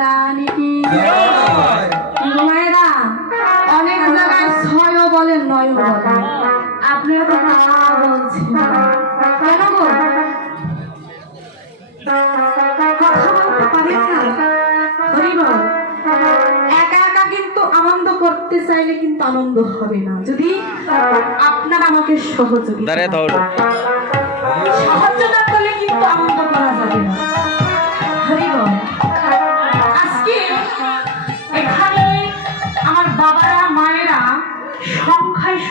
রানী কি মায়েরা অনেক জায়গায় ছয় বলেন নয় বলেন আপনারা তো বলছেন কেন গো কথা বলতে পারেন না হরি একা একা কিন্তু আনন্দ করতে চাইলে কিন্তু আনন্দ হবে না। যদি আপনারা আমাকে সহযোগিতা সাহায্য করলে কিন্তু আনন্দ করা যাবে না।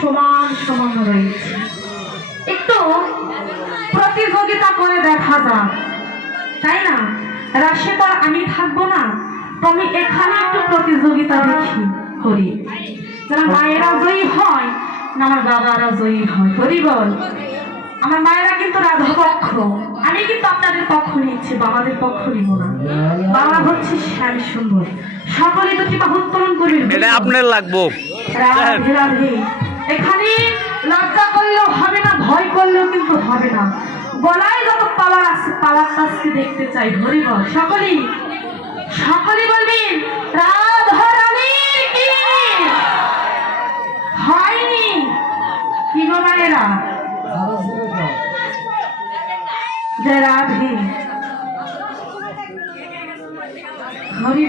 সমান সমান রয়েছে একটু প্রতিযোগিতা করে দেখা যাক। তাই না? রাশে তো আমি থাকব না? তো আমি এখানে একটু প্রতিযোগিতা দেখি করি। যেন মায়েরা জয়ী হয় না আমার বাবারা জয়ী হয়। হরি বল। আমার মায়েরা কিন্তু রাধা পক্ষ আমি কিন্তু আপনাদের পক্ষ নিচ্ছি বাবাদের পক্ষ নিব না। বাবা হচ্ছে শ্যাম সুন্দর। সকলে দুটি বাহু উত্তোলন করি এটা আপনার লাগবো। রাধে রাধে। এখানে লজ্জা করলেও হবে না, ভয় করলেও কিন্তু হবে না। গলায় যত পালার আছে পালার আজকে দেখতে চাই হরি বল, সকলেই। সকলেই বলবেন হয়নি। কি রাধে। হরি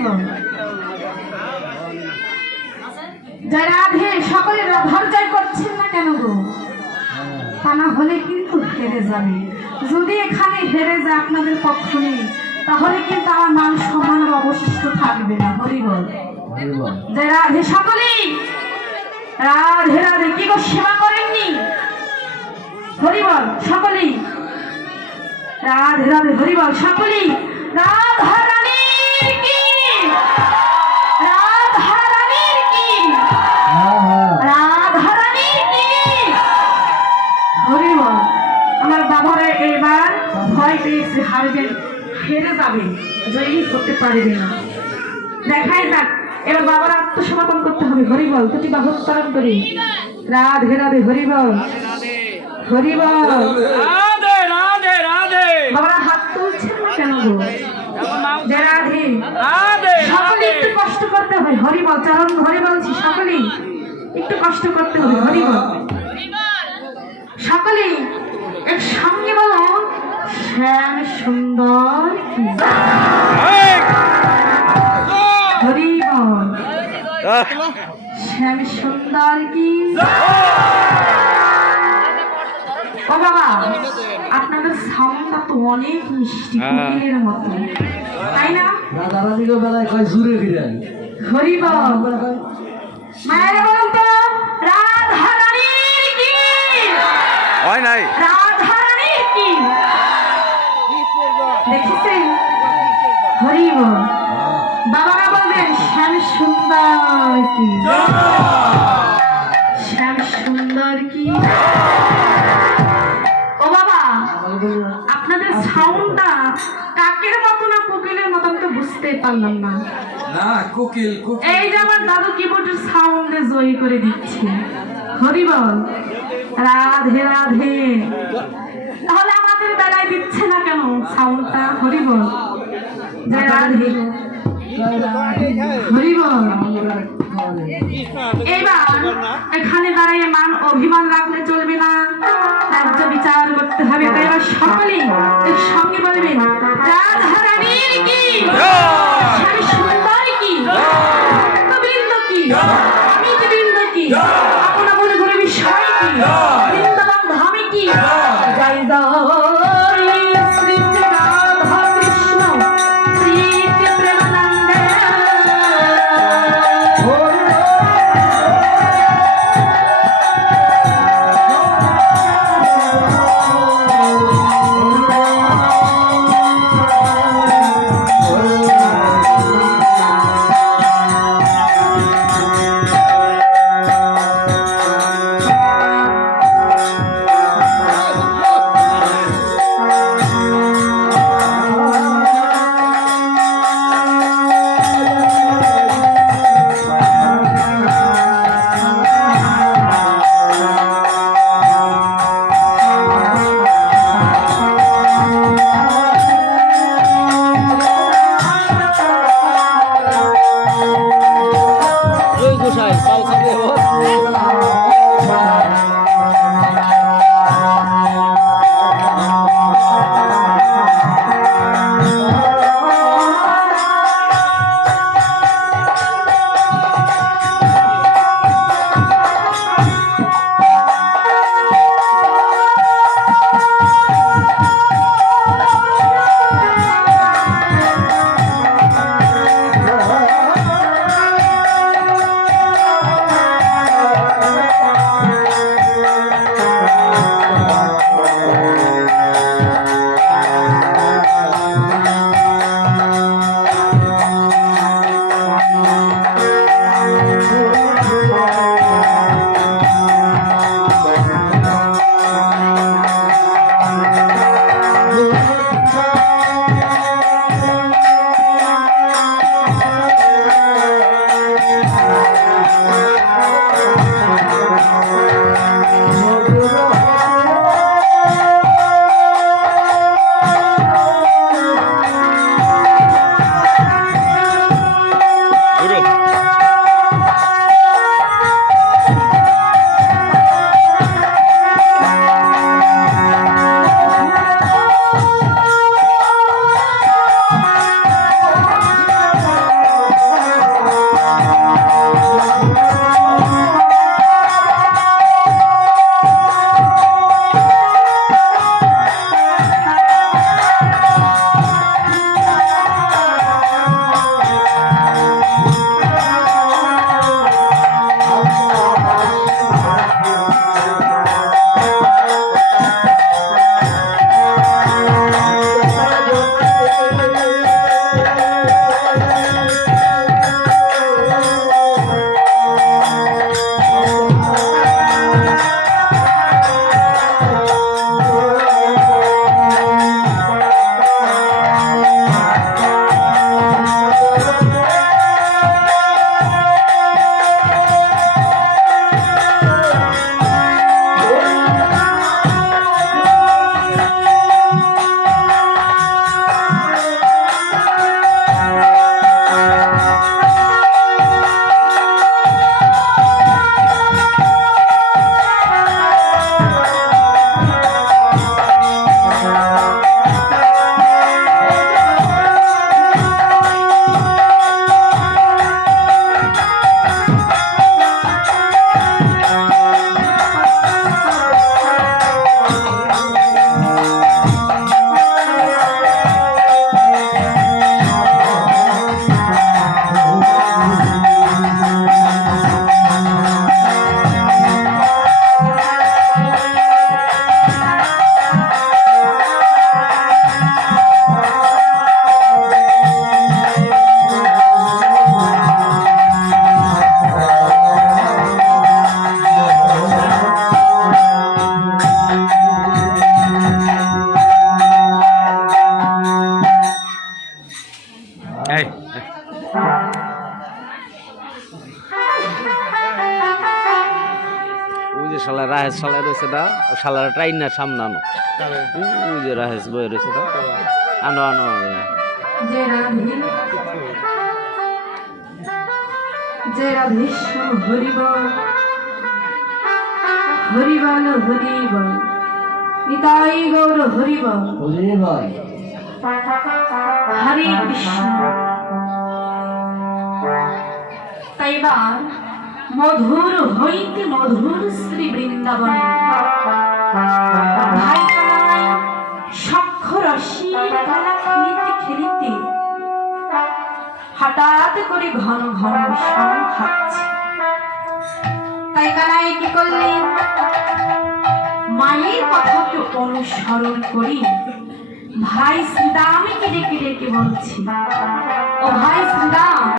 জয় রাধে সকলে জয় করছেন না কেন গো? তা না হলে কিন্তু হেরে যাবে। যদি এখানে হেরে যায় আপনাদের পক্ষ নেই তাহলে কিন্তু আমার মান সম্মান আর অবশিষ্ট থাকবে না হরি বল। জয় রাধে সকলেই! রাধে রাধে কি গো সেবা করেননি? হরি বল সকলেই! রাধে রাধে হরি বল সকলেই! রাধা! এবার ভয় পেয়েছে হারবেন হেরে যাবে জয়ী হতে পারবে না। দেখাই যাক এবার বাবার আত্মসমর্পণ করতে হবে। হরিবল দুটি বাহু উত্তোলন করি। রাধে রাধে হরিবল। হরিবল। বাবারা হাত তুলছেন না কেন গো? রাধে। সকলে একটু কষ্ট করতে হবে। হরিবল চরণ ধরে বলছি সকলেই একটু কষ্ট করতে হবে। হরিবল। সকলেই এর সঙ্গে বলো শ্যাম সুন্দর কি? হরিবল। শ্যাম সুন্দর কি? ও বাবা আপনাদের সাউন্ডটা তো অনেক মিষ্টি হ্যাঁ। মতো। তাই না? রাধারানীকে বেলায় কয় জুড়ে ফিরেন হরিবল। মায়ের বলুন তো রাধা রানীর কি? হয় নাই রাধা রানীর কি দেখেছেন হরিবল বাবারা বলবেন শ্যাম সুন্দর কি? শ্যাম সুন্দর কি? ও বাবা আপনাদের সাউন্ডটা কাকের মতো না কোকিলের মতো আমি তো বুঝতে পারলাম না। না কোকিল এই যে আমার দাদু কিবোর্ডের সাউন্ডে জয়ী করে দিচ্ছে। হরি বল। রাধে রাধে। তাহলে আমাদের বেলায় দিচ্ছে না কেন সাউন্ডটা হরি এখানে দাঁড়িয়ে মান অভিমান রাখলে চলবে না। ন্যায্য বিচার করতে হবে তাই এবার সকলেই সঙ্গে বলবেন কি? স্বামী সুন্দর কি? বৃন্দ কি? আমি বৃন্দ কি? শালা রাহেশ শালা রয়েছে না শালার ট্রাইন না সামনানো ওই যে রাহেশ বই রয়েছে না আনো আনো আনো। যে রাধে। যে হরিবল হরিবল হরিবল নিতাই গৌর হরিবল ওরে হরে কৃষ্ণ। তাইবার মধুর হইতে মধুর শ্রী বৃন্দাবনে। ভাই শঙ্খ রসির খেলা খেলিতে খেলিতে হঠাৎ করে ঘন ঘন সং খাচ্ছে। তাই কানাই কি করলেন? মায়ের কথাকে অনুসরণ করি ভাই শ্রীদামকে ডেকে ডেকে বলছি, ও ভাই শ্রীদাম